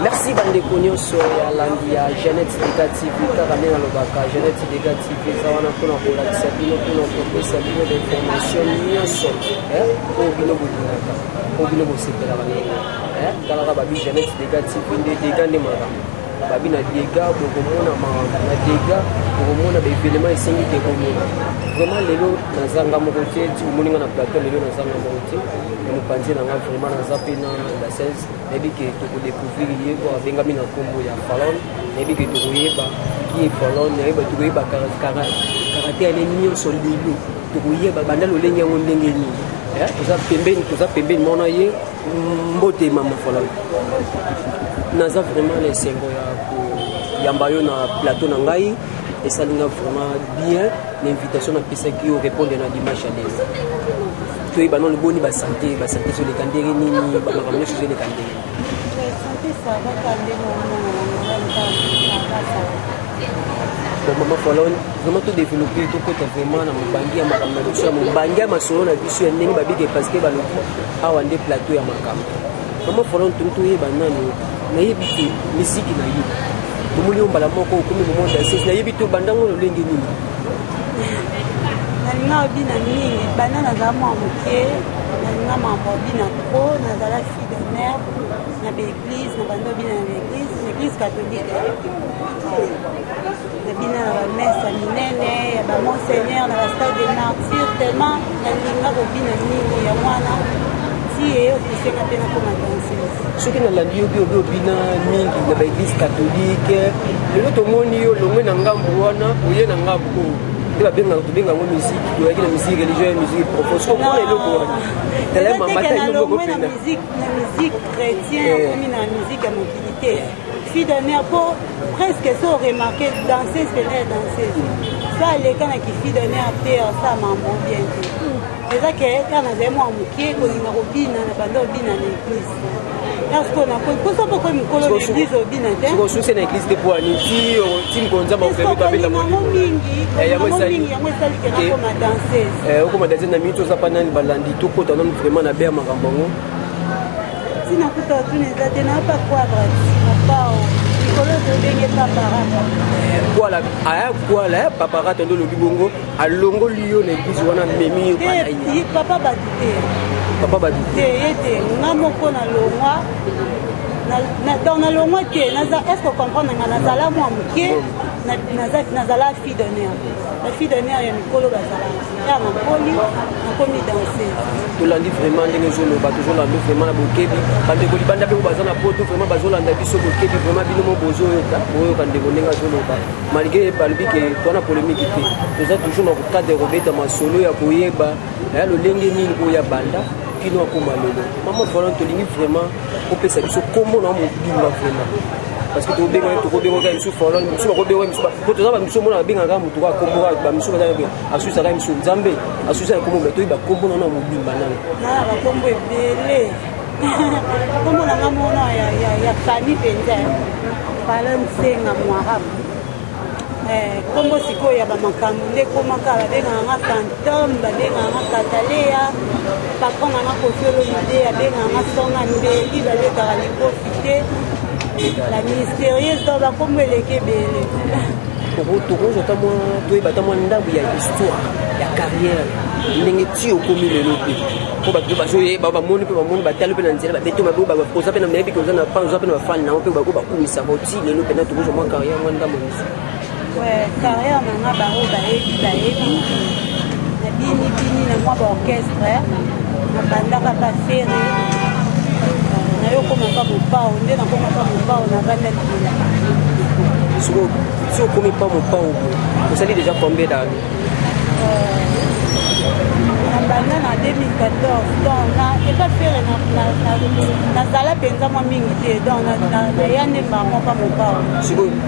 Merci bandeko nyonso ya landi ya Jeannette Dega TV kaka ndenge nalobaka Jeannette Dega TV eza wana mpona kolakisa bino mpona kopesa bino bainformation nyonso oyo bino bolingaka oyo bino bosepelaka ndenge talaka babi Jeannette Dega TV nde dega nde makambo babi na dega bokomona makambo na dega bokomona baevenema esengi te komona vraiment lelo nazanga moko te ti omoninga na plateau lelo nazanga moko te mopanzi nanga vraiment naza mpe na la 16 nayebi ke tokodécouvrir ye po abengami na nkombo ya Falon nayebi ke tokoyeba ki ye Falon nayeba tokoyeba karate ale nyonso lelo tokoyeba banda lolenge yango ndenge nini toza pembeni mona ye mbote mama Falon naza vraiment lesengo ya koyamba yo na plateau na ngai esalinga vraiment bien l'invitation napesaki yo répondre na dimanche à l'aise toyeba no liboni basanté ezoleka ndenge nini bamakambo nyonso ezoleka ndenge bon mama Falon vraiment todéveloppe tokota vraiment na mobangi ya makambo na biso ya mobangi ya masolo na biso ya ndenge babike parce que balobi awa nde plateau ya makambo mama Falon toni toyeba nano nayebi te misiki na yo tomoni yo mbala moko okomi momo danseuse nayebi te obandango lolenge nini nalinga obina mingi banda nazala mwa moke nalinga mambo obina tro nazala fille de mère na baeglise na banda obina na l'église catholique nabina na bamesa minene ya bamonseigneur na bastade de martyr tellement nalinga kobina mingi ya mwana ti eyokisenga mpe nakoma danseuse soki nalandi yo bi obina mingi na baeglise catholique lelo tomoni yo longwe na ngambu wana oye na ngambu oyo tobenga yango musique toyaki na musique religieuse musique profond okona eloko wana tala mamata eloko na musique chrétienne okomi na musique ya mobilité fille de mère po presque so remarqué danseuse pene ya danseuse so aleka na kifille de mère te asa mambo bien te eza ke ya nazali mwa moke kolinga kobina na banda obina na église poso moko mikolo na église obina te sukose na église te po ani ti mkonza maokolingango mingi yango esali ke nakoma danseuse okoma danseuse na minute oza pa nani balandi tokota nano vraiment na beya makambo yango ntina kuta otuna eza te na pa kwabra mopao likolo tobenge paparata aya kwala paparata nde olobi bongo alongoli yo na église wana memi papa batu te papa batu te ye te nga moko nalongwa donc nalongwa te est-ce que comprendre nga nazala mwa moke nazala fille de mère la fille de mère ya mikolo bazalaka ya nakoli nakomi danseuse tolandi vraiment ndenge ezoloba tozolanda vraiment na bokebi bandeko libanda mpe baza na poto vraiment bazolanda biso bokebi vraiment bino mo boyoka ndeko ndenge azoloba malgré balobi ke twana polémique te toza toujours na kokadre kobeta masolo ya koyeba ya lolenge nini oyo ya banda kino akoma lelo mama Falon tolingi vraiment kopesa biso kombo na mobimba vraiment parce que tokobenga misu Falon misu bakobenga misu po toza bamisu mona babengaka motu kaka kombo bamisu baza asuisaka misu nzambe asuisaka kombo me toyeba kombo na mobimba nano na bakombo ebele kombo nanga mona ya famille mpenza Falon Senga Mwarabu kombo sikoyo ya bamakambo nde komaka babengaka nga fantome babengaka kataleya patron nanga kofiolomide abengaka songa mbeli babekaka likofi te la mystérieuse to bakombo eleki ebele tokozota mwa toyeba ta mwa ndambo ya histoire ya carrière ndenge ti okomi lelo mpe po bato bazoyeba bamoni mpe bamoni batali mpe na nzela babete oza mpe na meyebi ke oza mpe na bafani nango mpe bako bakumisa boti lelo mpena tokozwa mwa carrière mwa ndambo misi carrière nanga bango bayebi nabini na mwa baorchestre nabandaka bafere nayokomaka mopao nde nakomaka mopao na banda libela si okomi pa mopao osali déjà combien d'années nabanda na 2014 donc eka fere nazala mpenza mwa mingi te donc naya nde bango pa mopao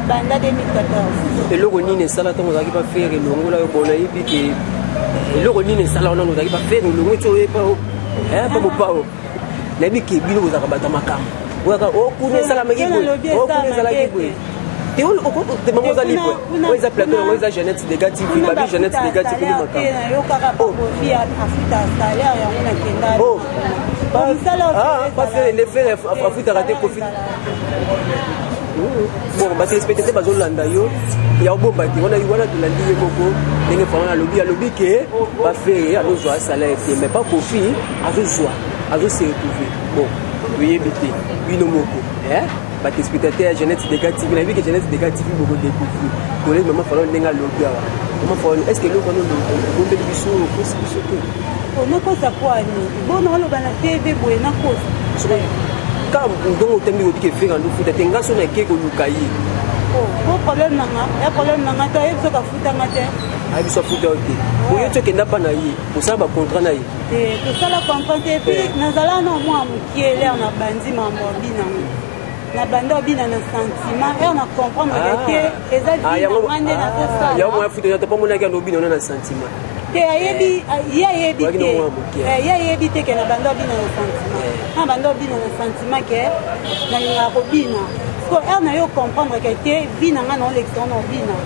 banda 2014 eloko nini esala ntango ozalaki bafere elongola yo bona yebi ke eloko nini esala wana ozalaki bafere elongo ti oyeba pa mopao nayebi ke bino kozalaka bato makambo oyaka okuna esalamaki boye okuna ezalaki boye te mama oza libre oyo eza plateau yango eza Jeannette Dega TV babi Jeannette Dega TV makambo pas faire les faire à rater profit. Bon, bah c'est respecté pas Zolanda yo. Il y a un bon bâti. On a eu voilà de la ligne moko. Les gens font à lobby que va faire à nos joies salaire mais pas profit à nos joies à nos se retrouver. Bon, oui éviter. Oui no moko. Bah tes spectateurs jeunesse négative, la vie que jeunesse négative beaucoup découvrir. Pour les moments falloir n'enga lobby. Comment faut est-ce que l'on connaît le bombe de biso tout. On n'a pas ça quoi ni. Bon on le bana TV boy na cause. Quand on t'aime au que faire en foot t'es nga so na ke ko lukai. Oh, problème nanga, ya problème nanga ta yeso ka futa matin. Ah biso futa ote. Pour yo to kenda pa na yi, pour ça ba contrat na yi. To sala comprendre puis nazala no moi mukiele na bandi mambo bina. Na bando bina na sentiment, et on a comprendre que eza vie mande na to sala. Ya moi futa to pa mona ka no bina na sentiment. Te ayebi te ke na bando bina na sentiment. Na bando bina na sentiment ke na nga ko bina. Ko na yo comprendre que te vie na nga na l'extérieur na bina.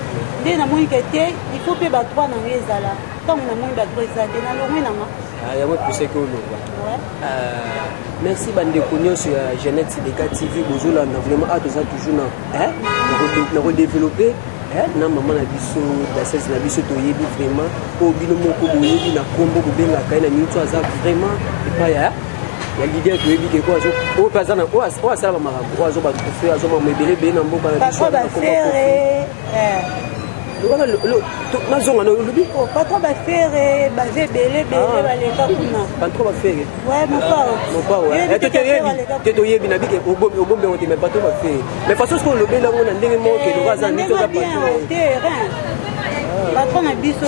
Nde na moi que te il faut pe ba trois na ezala. Tant na moi ba trois ezala na lo moi na nga. Ah ya moi pousser que lo. Merci bande konyo sur Jeunesse Dega TV bozola na vraiment a toujours na redévelopper na maman na biso da sese na biso to yebi vraiment o bino moko boyebi na kombo bobenga kai na minute aza vraiment et pas ya l'idée to yebi ke ko azo o paza na o asala ba makambo o azo ba trophée azo ma mebele be na mboka na biso ba faire na zonga na lobi ko patron ba faire ba bele ba leka kuna patron ba faire ouais mon père te to yebi na bike obombe on te mais patron ba faire mais façon ce qu'on lobi là on a ndenge mo ke lo baza ni to ka patron na biso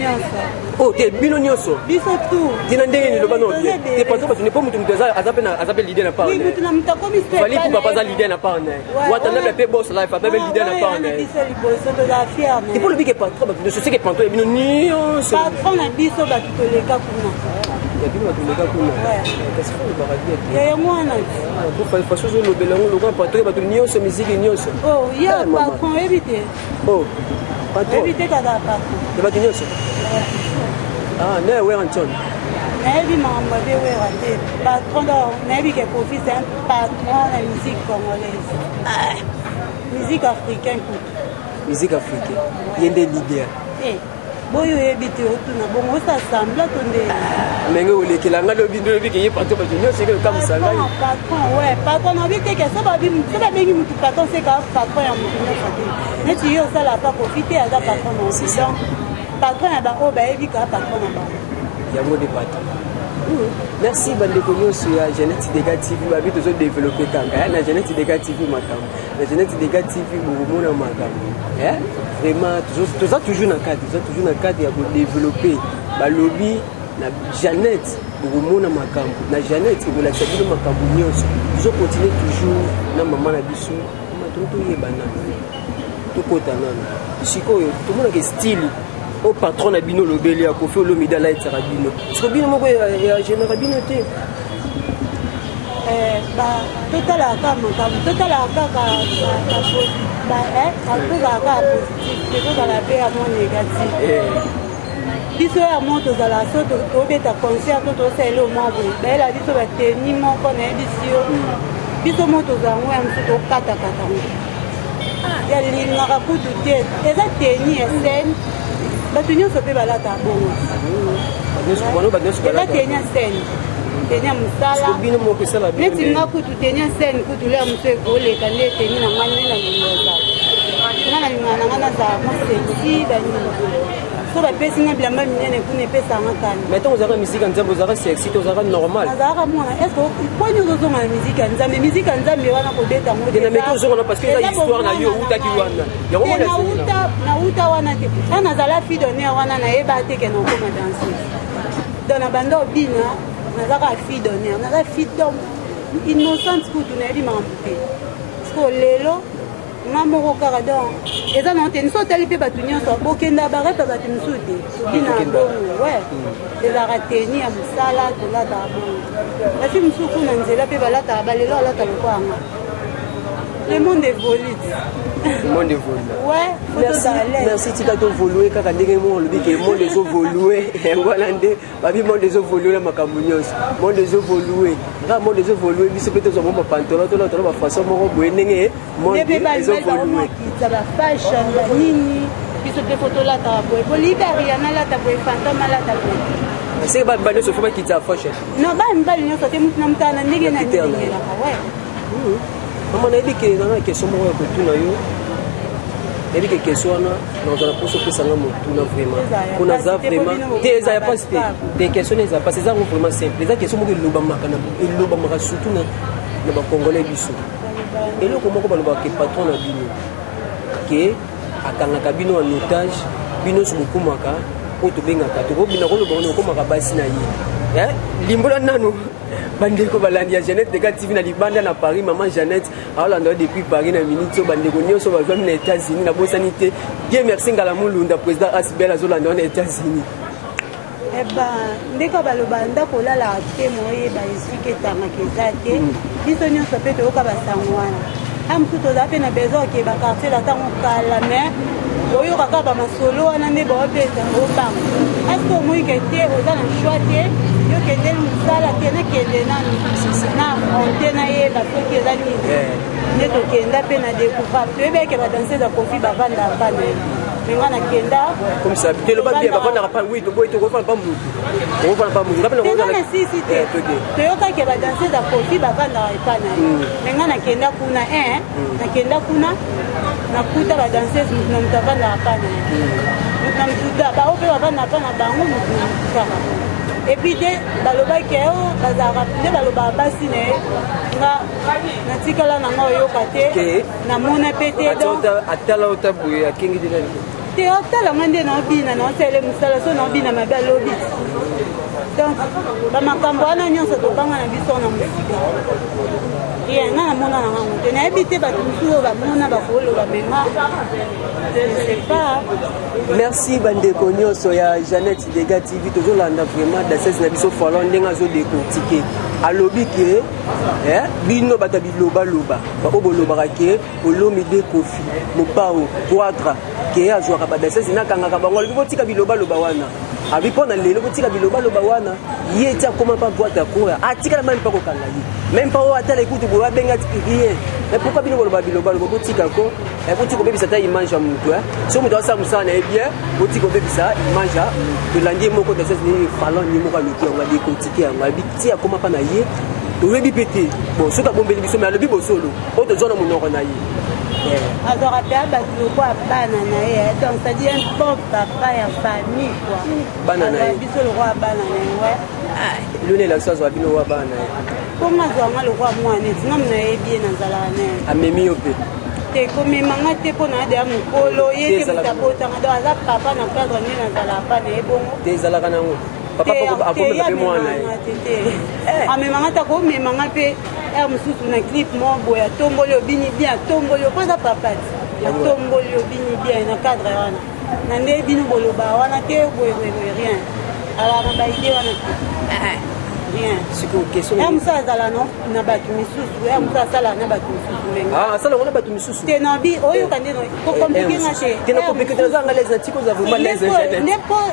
nyonso oh te bino nyonso biso tout dina ndenge ni loba no bien te patron parce que ne pas mutu azape l'idée na part oui mutu na mutakomi c'est fali pour papa za l'idée na part watanda la pe boss life papa l'idée na part biso liboso de la fière et pour le bike patron je sais que patron bino nyonso patron na biso ba tutoleka kuna ya bino batuleka kuna qu'est-ce que le paradis ya mwana pour façon zo lobela ngo lokwa patron ba nyonso musique nyonso oh ya patron éviter oh patron éviter kada patron de ba nyonso ah ne we Anton Nabi Mamba be we raté patron do nabi ke profite un patron la musique congolaise musique africaine musique africaine yende leader boyo ebité otuna bongo ça semble tonde menge olekela nga lobi ndo lobi ke ye patron ba nyonso ke comme ça là patron ouais patron na bi te ke ça ba bengi mutu patron c'est ka patron ya mutu nyonso neti yo ça la pas profiter à patron non c'est ça patron ya ba o ba ebi ka patron na ba ya mo de patron. Merci bande konyo sur Jeunesse Dega TV ba bi tozo développer kanga na Jeunesse Dega TV makambo na Jeunesse Dega TV bomona makambo vraiment toujours na cadre ya ko développer ba lobby na Jeannette bomona makambo na Jeannette ko la sabino makambo nyonso tozo continuer toujours na maman na biso matonto yebana to kota nana sikoyo to mona ke style au patron na bino lobeli ya kofi olomida la etara bino so bino moko ya général bino te ba totala ka makambo totala ka ba ka positif to la paix à mon négatif biso ya mo tozala so tobeta concert to tosele o mambo bayela biso bateni moko na ebisio biso mo tozango ya mosu tokatakata ya lingaka kutu te eza teni ya scène bato nyonso mpe balata bongo eza teni ya scène teni ya mosala neti nga kutu teni ya scène kutu le ya mosu ekoleka nde teni na ngai nde na lingo ezala nga na lingaka na ngai nazala moseksi so bapesi nga bilamba minene kuna epesanga kani mais ntango ozalaka misike ya nzambe ozalaka sexy te ozalaka normal azalaka mwana estce po nyonso ozonga na misike ya nzambe misike ya nzambe wana kobeta ngo dinamike ozongana parce que eza histoire na yo outaki wana nauta wana te a nazala fi donner wana nayeba teke na okoma danseuse don na banda obina nazalaka fi donner naza fi dom innocente kutu nayebi makambo te parceke lelo nga moko kaka don eza na te so otali mpe bato nyonso bokenda barepa bato mosusu te tobina bongo we ezalaka teni ya mosala tolataka bongo bafi mosusu kuna nzela mpe balataka balelo alata lokwanga Le monde évolue. Le monde évolue. Ouais, merci. Merci, tika to évoluer kaka ndenge mo lobi ke monde ezo évoluer. Ngwana nde babi monde ezo évoluer na makambo nyonso. Monde ezo évoluer. Nga monde ezo évoluer biso pe to zo mo pantalon to ba façon moko boye ndenge monde ezo évoluer. Ça va fashion ba nini. Biso te photo la ta boye. Bolivia na la ta boye fantôme la ta boye. C'est pas bano so fa kita fashion. Non, ba mbali nyonso te mutu na mutana ndenge na ndenge la ouais. Maman a dit que dans la question moi que tout na yo. Elle dit que question na dans la poste que ça na tout na vraiment. On a ça vraiment. Des a pas des questions les a pas c'est ça vraiment simple. Les questions mo ke loba makana. Et loba maka surtout na ba congolais biso. Et le comment ko ba loba ke patron na bino. Que akanga kabino en otage bino su bukumaka o to bengaka to bina ko loba ko maka basi na yi. Limbola nanu bandeko balandi ya Jeannette de TV na libanda na Paris maman Jeannette alanda depuis Paris na minute bandeko nyonso ba vami na États-Unis na bosanité Dieu merci ngala mulunda président Asbel azolanda na États-Unis eh ben ndeko baloba ndako lala te moye ba expliquer tanga kezate biso nyonso pe to ka basangwana amtu to zape na besoin ke ba quartier la tango kala mais oyo kaka ba masolo wana ne ba pesa o bang est-ce que moi que te oza na choix te yo ke te musala te na kende na antena ye ba to ke zali ne to kenda pe na découvrir to be ke ba danser da kofi ba vanda pa ne menga na kenda comme ça te lo ba bien ba vanda pa oui to boy to ko fa ba mu to ko fa ba mu ngapa na si te to yo ka ke ba danser da kofi ba vanda pa na menga na kenda kuna na kenda kuna na kuta ba danseuse na mtavanda hapana na mtuda ba ope bavanda hapana bango mutaka et puis de baloba keo bazara de baloba basi ne nga natikala na ngo yoka te na mona pete donc atala otabuye akingi de te otala ngande na bina na tele musala so na bina mabalobi donc ba makambo ana nyonso to banga na biso na musika et nga na mona na ngo te na ebite ba tuso ba mona ba kolo ba menga je ne sais pas. Merci bandeko nyonso ya Jeannette Dega TV tozolanda vraiment dasese na biso falo ndenga zo décortiquer alobi ke bino bata biloba loba ba oboloba ke olomi de kofi mopao poitra ke azwaka ba dasese na kangaka bango lobi botika biloba loba wana abi pona lelo botika biloba loba wana yeti akoma pa boîte akoya atika même pas kokanga yi même pas o atala écoute bo benga rien mais pourquoi bino boloba biloba loba botika ko botika bebisa ta image ya mutu so mutu asa musana bien botika bebisa image de landier moko dasese ni falon ni moko loki on va décortiquer on va biti akoma pa na ye to webi pété bon so ta bombeli biso mais alobi bosolo o to zona monoko na ye alors après bah bana na ye donc ça dit un bon papa ya famille quoi bana na ye biso le roi bana na ouais lune la sozo abino wa bana comment zo nga le roi mwana ngam na ye bien na zala na amemi ope te komi manga te pona de amukolo ye ke mutapota ngado aza papa na cadre ni na zala pa na ebongo te zala kana ngo papa poko akome pe mwana amemanga ta ko memanga pe mususu na clip mo boya tomboli obini bien tomboli kwanza papa ya tomboli obini bien na cadre wana na nde bino boloba wana te boye rien ala na baide wana rien siko question musa azala no na batu misusu musa sala na batu misusu menga sala na batu misusu te na bi oyo kandeno ko compliquer na te te na compliquer za nga les atiko za vraiment les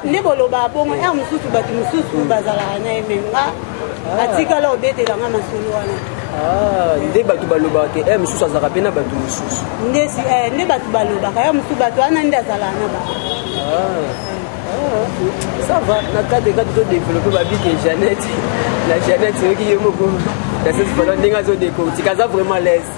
ne boloba bongo mususu batu misusu bazala na menga atikala obetela nga masolo wana nde bato balobaka ke mosusu azalaka mpe na bato mosusu nde bato balobaka ya mosusu bato wana nde azalaka na ba ça va na cadre kati todéveloppe babike Jeannette na Jeannette soki ye moko nasesifala ndenge azodécortique aza vraiment lese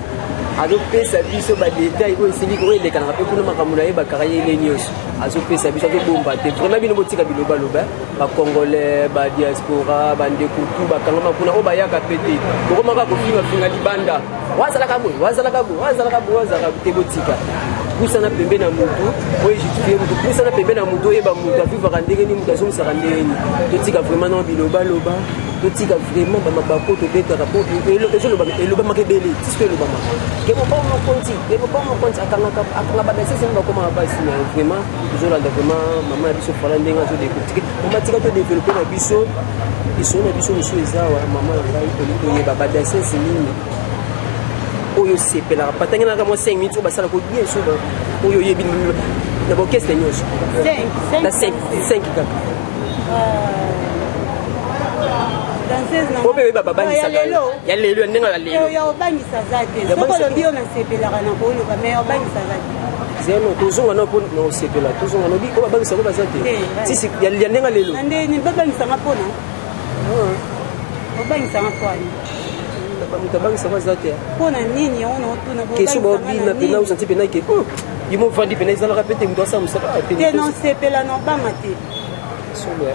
azopesa biso badetail oyo esili oyo elekanaka mpe kuna makambo na ye bakaka ye ele nyonso azopesa biso azobomba te vraiment bino botika bilobaloba bacongolais badiaspora bandekutu bakangama kuna oyo bayaka mpe te bokomaka kofingafinga libanda wazalaka boye wazalaka boye wazalaka boye wazalaka te botika pusana pembe na mutu oyo justifie mutu pusana pembe na mutu oyeba mutu avivaka ndenge nini mutu azomisaka ndenge nini totika vraiment na bilobaloba totika vraiment bamabako tobetaka po elobamaka ebele tisko elobamaka kemopa mokonti akanga badasese bakomaka basi na vraiment tozolanda vraiment mama ya biso fala ndenge azodécortique omatika todéveloppe na biso na biso mosu ezawa mama na ngai toyeba badasese nini oyo sepela patangi na moi 5 minutes basala ko bien sûr oyo yebi na bokeste nyonso 5 kaka danseuse na obe baba bangisa ya lelo ndenge la lelo ya obangisa zate soko lo bio na sepelaka na koloba mais obangisa zate zeno tozonga na po no sepela tozonga no bi ko bangisa ko bazate sisi ya ndenge lelo nde ni babangisa ngapona obangisa ngapona mutabangisa bazate pona nini ona otuna kesu ba bina pena usanti pena ke il mo vandi pena izala répéter muto asa musaka te non sepela no banga te solo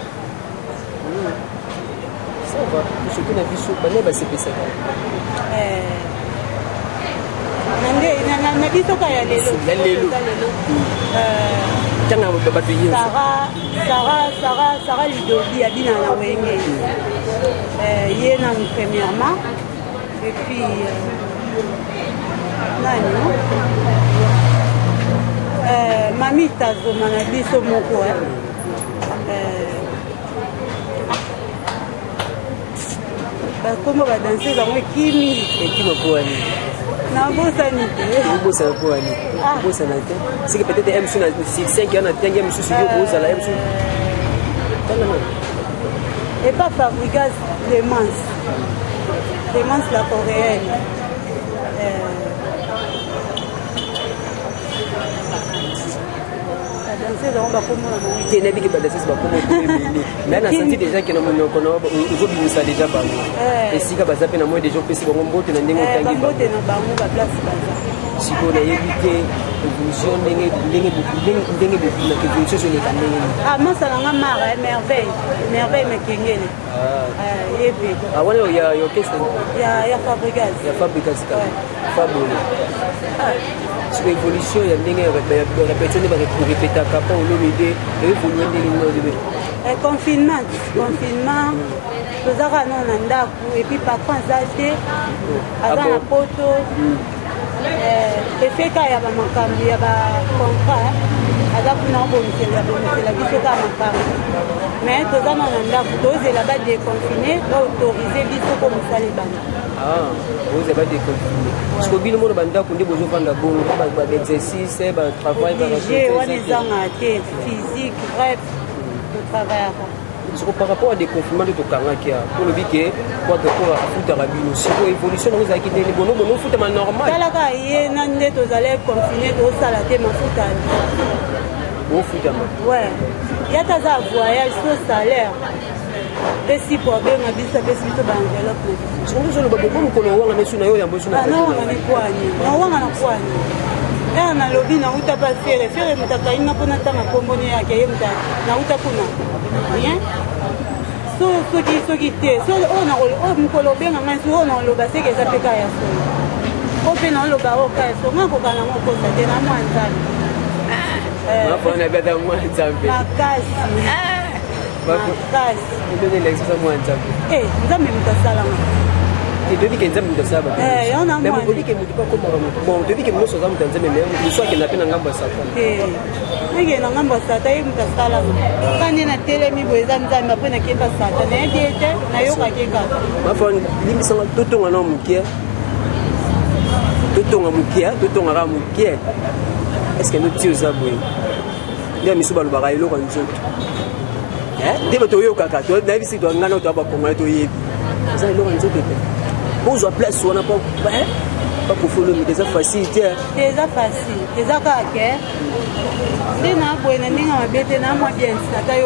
ça va surtout na biso bana ba sepesa nande na biso ka ya lelo tanga ba tu yin Sarah Lidobi abina na wenge ye na premièrement et puis nani mami tazoma na biso moko bakombo badanse bango ekimi poani nabosani te obosana poani obosana te sike peut-être m sur 5 yana tengi m sur yo bozala m sur et pas Fabrigas Clémence la coréenne kenebi ke badanse bakomo mais na senti déjà que na monoko na ozobimisa déjà bango esika baza mpe na moye déjà opesi bango mbote na ndenge otangi bango na bango baplace baza sikoyo nayebi te évolution ndenge bobimaka évolution ezoleka ndenge masala nga mara merveille mekengele yepe wana ya orchestre ya Fabrigas fabolo sur l'évolution ya ndenge répétition nde barepétaka mpa olobi te evolue ndenge confinement tozaka no na ndako epuis patron aza te aza na poto efeka ya bamakambo ya bacontrat aza kuna obomisela biso ka makambo mais toza no na ndako tozela badeconfine baautorize biso ko mosala ebanda oza badeconfine parceke bino mono bandako nde bozovanda bongo baexercice batravail wana ezanga te physique bref totravaillaka siko par rapport à des confinements de tokangaki pour le bike kwa dokora afutaka bino siko évolution nango ezalaki ndeni bono ofutama normal talaka ye na nde tozali confine tozosala te mafuta ofutama yata aza voyage so salaire pesi po abenga biso apesi biso baenveloppe na biso ozoloba bongo mokolo owanga nesu na yo yambo esu nawanga mikwani nawanga na kwani ea nalobi nauta pa fere moto akainga mpona ntanga komboni yake ye moto nauta kuna rien soki te oyo mokolo obenga ngai so oyo naoloba seke eza mpe ka ya solo o mpe naoloba oyo ka ya solo nga koka nango okosa te na mwa nzambe makasi nzambe moto asalanga toyebi ke nzambe moto asala baoyebi ke moto bon toyebi ke moso aza moto ya nzambe moso akenda mpe na ngambo ya satan eke na ngambo ya satan ye moto asalanga kande na telemi boye eza nzambe apre nakeba satan nayebi ete nayokaki kaka mafa limbisanga totonga na mokie totongaka mokie estce noti oza boye nde miso balobaka eloko ya nzoto nde bato oyokaka nayebisi ngana oto abakongana toyebi eza eloko ya nzoto te ozwa place wana bakofolomi eza facile te eza facile eza kaka nde na boye na ndenge mabe te na mwa bien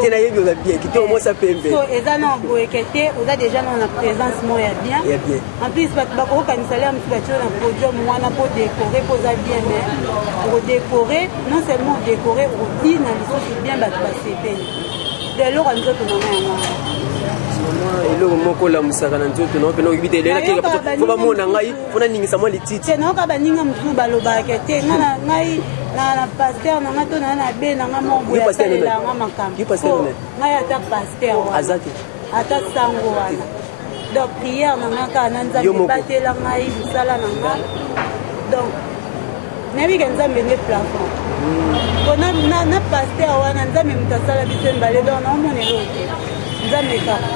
te nayebi oza bien kite omosa pembe so eza na boyeke te oza déjà na présence mo ya bien en plus bato bakokokanisa lea mosu batio na podium wana po décorer po oza bien mais okodécorer non seulement odécorer odina lisusu bien bato basepeli de eloko ya nzoto nanga yango eloko moko olamusaka na nzoto nao mpena oyebi te elelakefo bamona ngai fo naningisa mwa lititi te naoka baninga mosusu balobaka te ngai na paster nanga to naa na be nanga moboye asalelanga makambo ngai ata paster wana ata sango wana donc priere nanga kaka na nzambe ebatela ngai mosala nanga donc nayebike nzambe nde plafond mpona na paster wana nzambe moto asala biso mbale donc naomonelo te nzambe kaka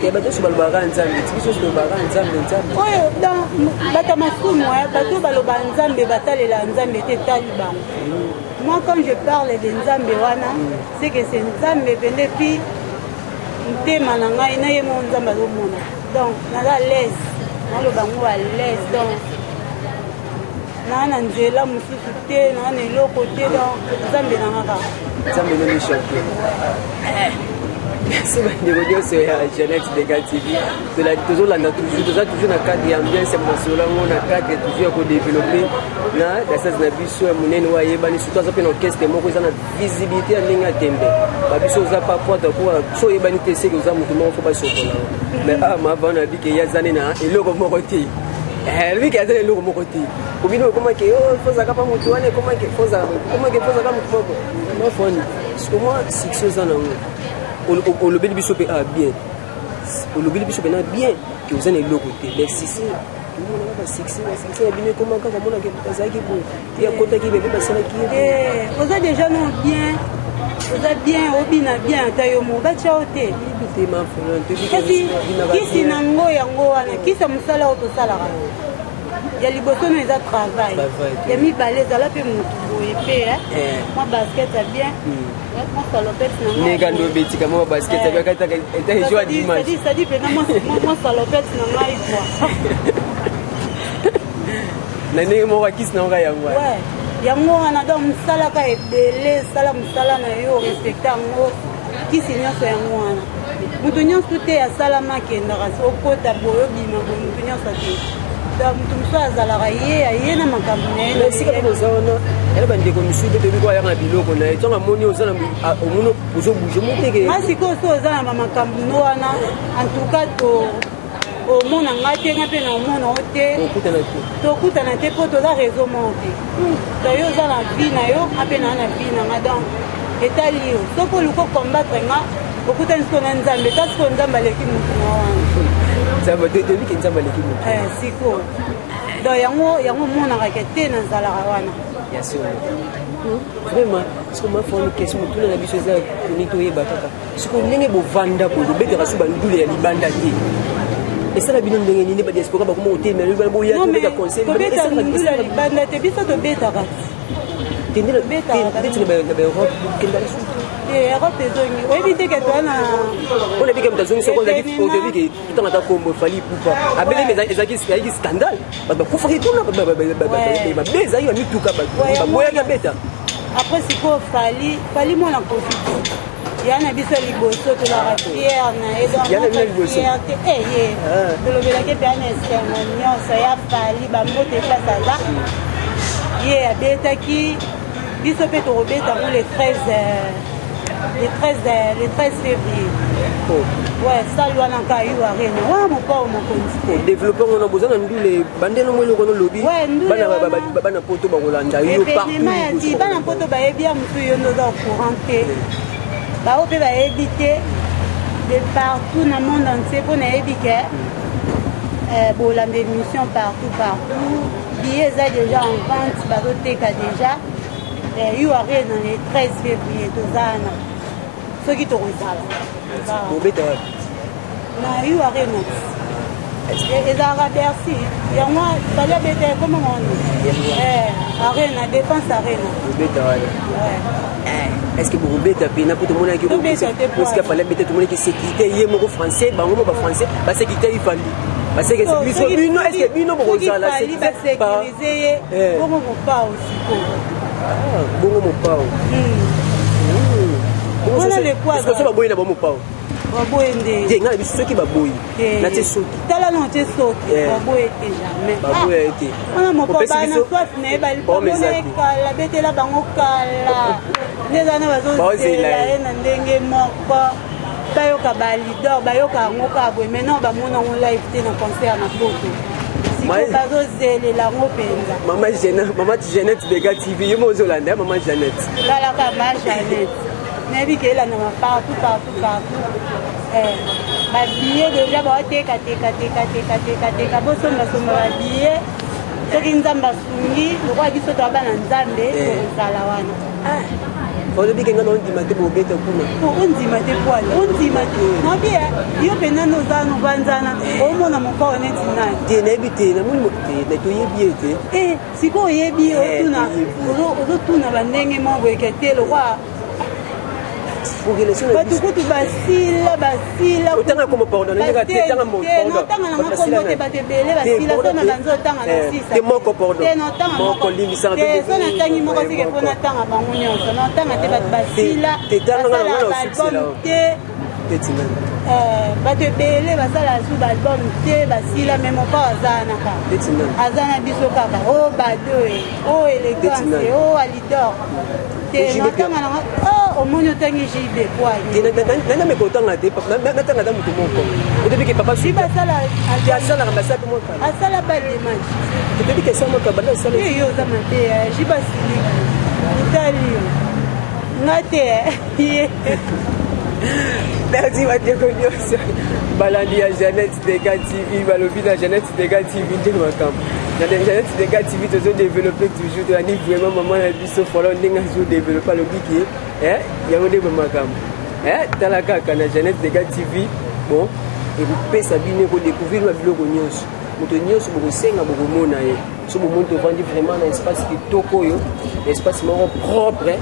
ke bato so balobaka nzambe biso so balobaka nzambe oyo dans bata masumu bato baloba nzambe batalela nzambe te tali bango. Moi quand je parle de nzambe wana c'est que c'est nzambe pende puis ntema na ngai na ye mo nzambe azomona donc naza l'aise naloba ngo à l'aise donc na nzela mosusu te na eloko te donc nzambe na ngaka nzambe noni champion. Merci bandeko nyonso ya Jeannette Dega TV tozolanda toza toujours na cadre ya ambiance ya masolo yango na cadre toujours ya kodéveloppe na dasase na biso ya monene oyo ayebani surtout aza mpe na orchestre moko eza na visibilité ya ndenge atembe babiso oza pa poata kuwa so oyebani te seke oza motu moko fo basokola mais mava na bike ye aza ne na eloko moko te bike aza na eloko moko te obino okomake fozaka pa motu wana ekomake fozaka motu moko mafoni parceque moi succès oza nango olobeli biso mpe bien olobeli biso mpena bien ke oza na eloko te mais sisi omonaka basuccès ya bino ekoma kaka monaka azalaki bo ye akotaki bebe basalaki oza déjà non bien oza bien obina bien ata yo mo batya o te kasi kisi nango yango wana kisa mosala oyo tosalaka ya liboso no eza travail ya mibale ezala mpe motu boye mpe mwa basket ya bien mwa salopete nango nega ndobetika mwa basket ya bien kata eta joie d'image c'est-à-dire pena mwa salopete na ngai kwa na ndenge moko akisi nango ka yango yango wana donc mosalaka ebele sala mosala na yo respecte yango kisi nyonso yango wana moto nyonso te asalama akendaka so okota boye obima boye moto nyonso te moto mosusu azalaka ye aye na makambo na ye esika mpe oza wana yana bandeko misusu mpe toyebi koyaka na biloko na ye ntango amoni oza na omoni ozobouge moteke nga sikoyo so oza na bamakambo no wana entoukas omona nga te nga mpe na omona o te tokutana te mpo toza réseau moko te to yo oza na vie na yo nga mpe naa na vie na nga donc etali yo soko oluki okombattre nga okutani siko na nzambe ta siko nzambe aleki motu na wana tobiki nzambe aleki motu siko donc yango monaka te nazalaka wana vraiment siko mafoni question motuna na biso eza koni toyeba kaka siko ndenge bovanda boye bobetaka so bandule ya libanda te esala bino ndenge nini badiaspora bakoma otemela boyatobeta conseil tobeta ndule ya libanda te biso tobetaka baeurope kendala su Europe ezongi oyebi te ke toana on a dit que mtazongi soko ozali ke tutanga ta kombo fali pupa abele ezaki scandale bakufa kituna babeza yo mituka baboyaki abeta après siko fali mwana profite yana biso liboso tolaka fiere na ye tolobelaki mpe ana esengo nyonso ya fali bambote place aza ye abetaki biso mpe tokobeta ngo le 13 février. Ouais, ça lui a encore eu à rien. Ouais, mon pauvre, mon connu. Développeur, on a besoin de nous les bandés, nous le lobby. Ouais, nous. Bana poto bagolanda. Yo partout. Bana poto ba ebia musu yo ndo za couranté. Ba ope ba éviter de partout dans le monde entier pour na ebike. Bon, la émission partout. Billets ça déjà en vente, ba teka déjà. Il y a rien dans les 13 février de Zana. Ce qui te reçoit. Non, il y a rien. Et ça va Bercy. Il y a moi, ça va être comment on dit Arena, défense Arena. Est-ce que vous bêtez à pour tout le monde qui parce qu'il fallait bêter tout le monde qui sécurité, il y a mon français, français, parce qu'il était fallu. Parce que c'est une est-ce que une pour ça là c'est pas sécuriser comment on pas aussi. Bon mon pao. Voilà les quoi. Parce que ça va boire na bon pao. Va boire ndé. J'ai ngana biso qui va boire. Na te soki. Tala non te soki. Va boire te jamais. Va boire été. On a mon papa na soif ne ba lipomo kala betela bango kala. Ndezana bazo zela na ndenge moko. Bayoka ba leader bayoka ngo ka boye maintenant ba mona on live te na concert na photo. Maman Jeannette Dega TV, je suis là, maman Jeannette. Là, maman Jeannette. Mais qu'elle a partout. Ma billet déjà, teka. Boso na billet. Ce qui nous a soumis, le roi dit que tu as un Zambé, c'est la wana. olobi kenga na ondima te bobeta kuna ondima te poale ondima te nabi yo mpenza noza novanzana omona mokao neti nani te nayebi te namoni te toyebi ye te sikoyo oyebi ozotuna bandenge moko eke te lokwa bato kutu basila otanga komo pardon nanga te tanga mo pardon notanga na makombo te bato ebele basila so na banzo otanga na sisa te moko pardon te notanga moko te so natangi moko sike mpo natanga bango nyonso notanga te bato basila basala baalbum te bato ebele basala su baalbum te basila me moko aza na biso kaka o badoe o élégance o alidor te notanga nanga omoni otangi jibe poalinanga mekotanga te natanga ta moto moko otobike papa asalaka basala pe moko asala ba démarche otobike esa moko banda osala yo oza mateya jiba siliki otali yo nga te merci bateko nyonso balandi ya Jeannette Dega TV balobi na Jeannette Dega TV ndenge makambo na Jeannette Dega TV tozodéveloppe toujours toyani vraiment mama na biso folo ndenge azodéveloppe alobi ke yango nde makambo tala kaka na Jeannette Dega TV bon ekopesa bino ekodécouvrir babiloko nyonso moto nyonso bokosenga bokomona ye so bomoni tovandi vraiment na espace kitoko oyo espace moko propre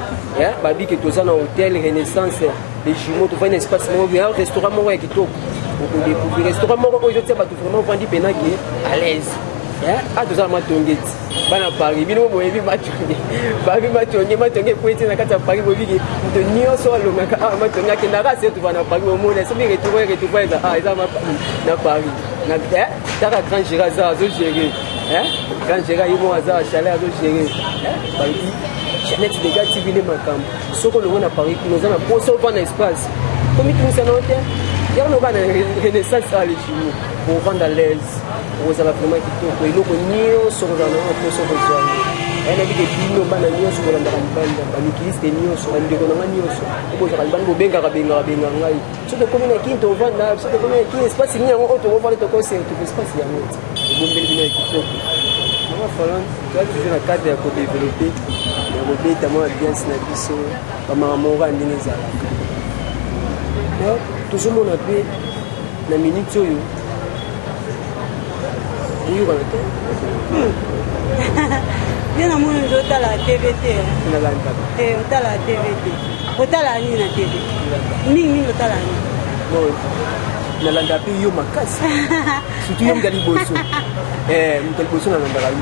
babi ke toza na hôtel Renaissance les jumeaux tovandi na espace moko ya restaurant moko ya kitoko okodécouvrir restaurant moko oyo ezotia bato vraiment ovandi penaki à l'aise tozala matongeti bana Paris bino boyebi matonge po ete na kati ya Paris bobiki moto nyonso alongaka matonge akendaka se tova na Paris omona soki retour eza na Paris taka grand gérard aza azogere grand gérard ye mo aza chalet azogere balobi Jeannette Dega TV nde makambo soki olongo na Paris kuno oza na posa ova na espace komitungisana te yango noba na Renaissance a legimo ovanda l'aise ozala vraiment kitoko eloko nyonso kozala nango mposo kozwani nabike bino bana nyonso bolandaka libanda bamikiliste nyonso bandeko nanga nyonso okozaka libanda bobengaka ngai so tokomi na kini tovanda so tokomi na kini espace nini yango oyo tokovanda tokosertuko espace yango ti ebombeli bino ya kitoko mama falon toza toujours na cadre ya kodéveloppe ya kobeta mwa ambiance na biso bamakambo moko ya ndenge ezalaka tozomona mpe na minute oyo oyokana te ye na moni ozotala tv te otala tv te otala nini na tv mingi otala nini nalanda mpe yo makasi surtout yo moto liboso moto liboso nalandaka yo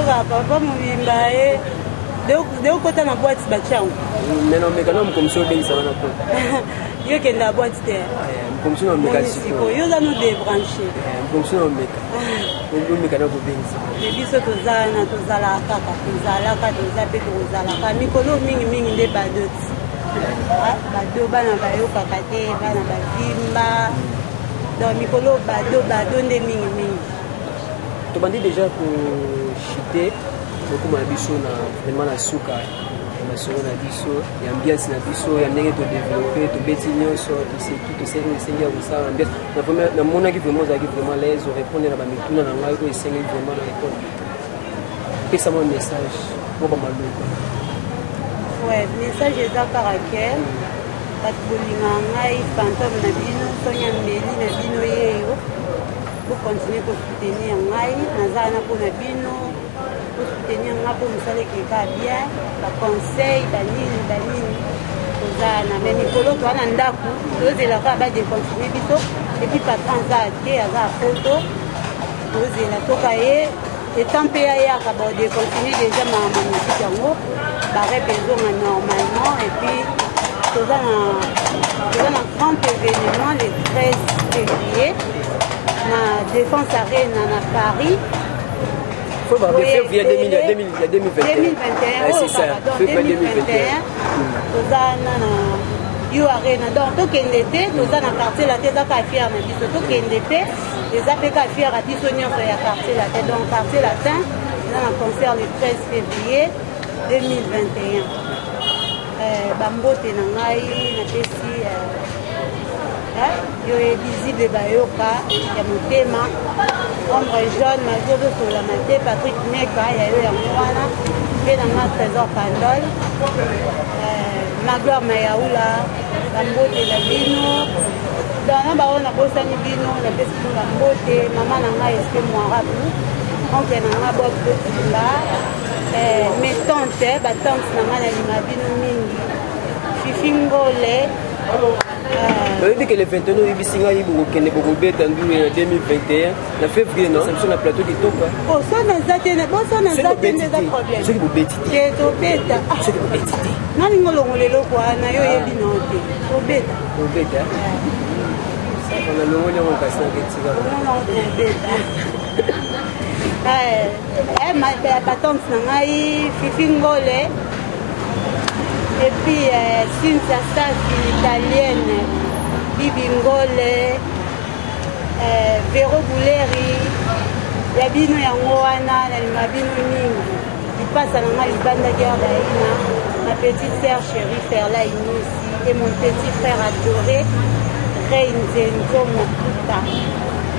oka papa mobimba ye deokota na boite batiango mena omeka na mokomisi obengisa wana po yo kenda boite te mokomisi na omeka siko yo oza no débranché mokomisi na omeka omeka na kobengisa biso tozalaka toza mpe tokozalaka mikolo mingimingi nde badoti bado bana bayokaka te bana bavimba donc mikolo bado nde mingimingi tobandi déjà kochite bokoma na biso na vraiment na suka masolo na biso ya ambiance na biso ya ndenge todéveloppe tobeti nyonso tosengi ya kosala ambiance namonaki vraiment ozalaki vraiment l'aise orépondre na bamituna na ngai oyo esengi vraiment na répondre pesa mwa message mwa bamaloba message eza kaka ke bato bolingaka ngai fantome na bino sonia mbeli na bino yeyo bokontinue kosoutenir ngai nazala na mpona bino kosoutenir nga mpo mosala ekeka bien baconseil banini kozala me mikolo toa na ndako tozelaka badecontinue biso epuis patron aza te aza apoto tozela toka ye etant mpe ayaka badecontinue déjà makambo mosiki yango barepe ezonga normalement epuis toza na grand événement le 13 février na défense arena na Paris. Faut voir février 2021. C'est ça, février 2021. Tozana na yo arena donc tokende te toza na quartier la te eza ka fier na biso tokende te eza mpe ka fier a biso nyonso ya quartier la te donc quartier latin eza na concert le 13 février 2021. Bambote na ngai napesi yo visible bayoka ya motema ombre jaune mazozosolama te Patrick Meka ya yo yango wana mpe na nga trésor pandol Magloire Mayaoula, Lambote la Bino, dans la baronne à Bosani Bino, la Bestou Lambote, maman n'a pas moi rapide, on a un abord de là, mes tantes, ma tante n'a pas Bino Mingi, Fifingole. Vous que le 21 il y a beaucoup en 2021, en février, non, c'est sur le plateau du top. Oh, ça n'a pas de problème. C'est que vous bêtez. C'est que vous bêtez. C'est que vous bêtez. Non, nous allons le loco, na yo yebi noté. Vous bêtez. Vous bêtez. On a le mot de mon casse na bêtise. Non, vous bêtez. Ma tante n'a Fifi Ngole. Et puis Cynthia Sassi, italienne, Bibi Ngole, Vero Bouleri, Yabino Yangoana, Mabino Mingi, il passe à la Malibanda Gardaïna, ma petite sœur chérie Ferla Inissi et mon petit frère adoré, Reine Zenzo Mokuta.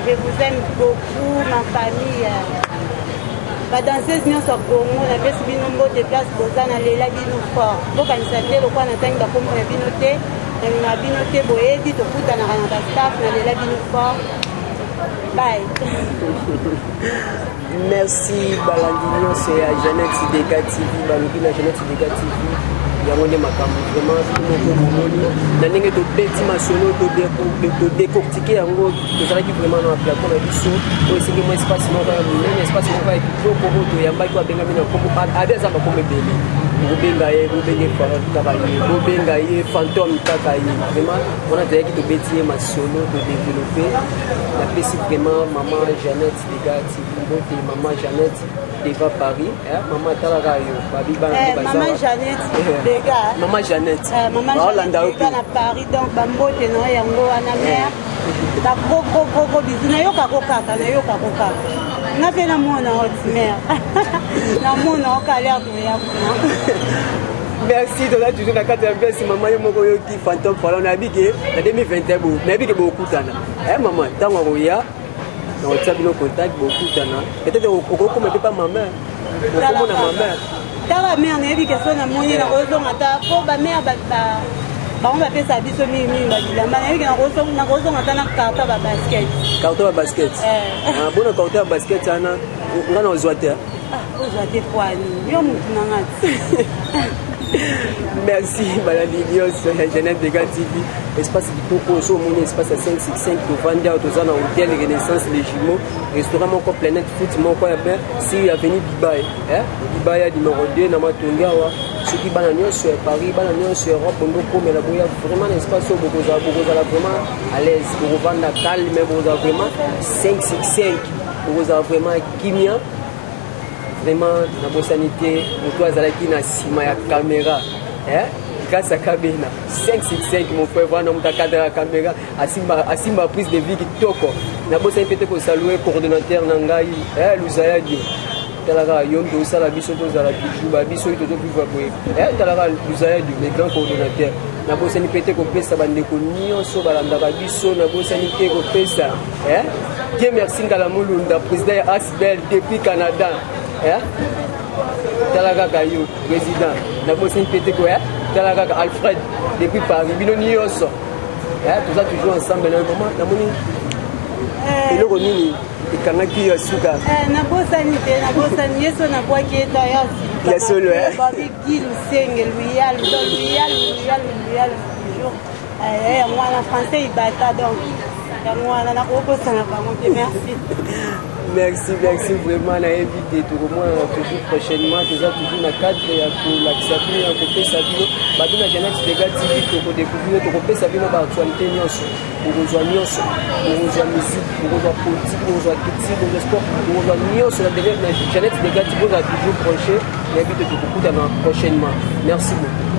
Je vous aime beaucoup, ma famille. La danseuse nous sommes Congo, on a fait des nombreux de places pour ça, on a les labinous forts. Donc, on a fait le coin, on a fait des binotés, on a binoté, on a dit, on a fait staff, on a les labinous forts. Bye. Merci, Balandino, c'est à Jeannette Sideka TV, Balokina Jeannette Sideka TV. Vraiment, na to beti masolo to décortiquer yango tozalaki vraiment na plateau na biso to esengi mo espace moko ya monene espace moko ya kitoko oyo toyambaki babengami na kombo abe aza makombo ebele bobenga ye bobenge kaka ye bobenga ye fantôme kaka ye vraiment wana toyaki tobeti ye masolo to développer napesi vraiment maman Jeannette Sideka mbote maman Jeannette Deva Paris maman talaka yo babi bana maman Jeannette Dega maman Jeannette maman Jeannette Dega na Paris donc bambote no yango wana mère ta gros bisou na yo kako kaka na yo kako kaka na pe na mona hot mère na mona okala ko ya merci de la toujours na kati ya merci maman yo moko yo ki fantôme voilà on a dit que en 2021 bo na bi ke beaucoup tana maman tango ko ya na WhatsApp no contact beaucoup tana peut-être au comme pas maman au na maman tala mère na bi ke so na moni na ko so ngata ko ba mère ba on va faire ça biso mimi badilamba na yiki na kozo ngata na karta ba basket bona karta ba basket ana ngana ozwa te ozwa te kwani yo mutu na ngati merci Baladi Dios Jeannette Dega TV espace kitoko so mon espace à 565 to vanda tozana hôtel Renaissance les Jumeaux restaurant mon Planète Foot mon ko ya ben si avenue Bibaye Bibaye numéro 2 na matonga wa ceux qui bana nyonso Paris bana nyonso Europe ndoko mais la boya vraiment espace au bokoza vraiment à l'aise pour vendre calme mais bokoza vraiment 565 bokoza vraiment kimia vraiment na bosanité moto azalaki na sima ya caméra grâce à Kabena 565 mon frère voilà mon cadre la caméra asimba prise de vie kitoko na bosanité peut ko saluer coordonnateur nangai Luzayadi talaka yondo sala biso to zala kijuba biso to vivre boye talaka Luzayadi le grand coordonnateur na bosanité peut ko pesa bandeko nyonso balandaka biso na bosanité ko pesa Dieu merci ngala mulunda président Asbel depuis Canada talaka kayo président na bosi pété quoi talaka Alfred depuis Paris bino nyonso tout ça toujours ensemble na moment na moni eloko nini ikangaki ya suka na bosani yeso na kwa kieta ya solo babi gilu sengel luyal toujours moi en français il bata donc moi na ko sana ba mo merci merci vraiment na invité tout au moins toujours prochainement déjà toujours na cadre ya ko la kisabino ya ko pesa bino baduna Jeannette Dega TV to ko découvrir to ko pesa bino ba actualité nyonso ko nyonso ko musique ko politique ko culture ko sport ko nyonso la Jeannette Dega TV ko toujours proche na invité to ko kuta prochainement merci beaucoup.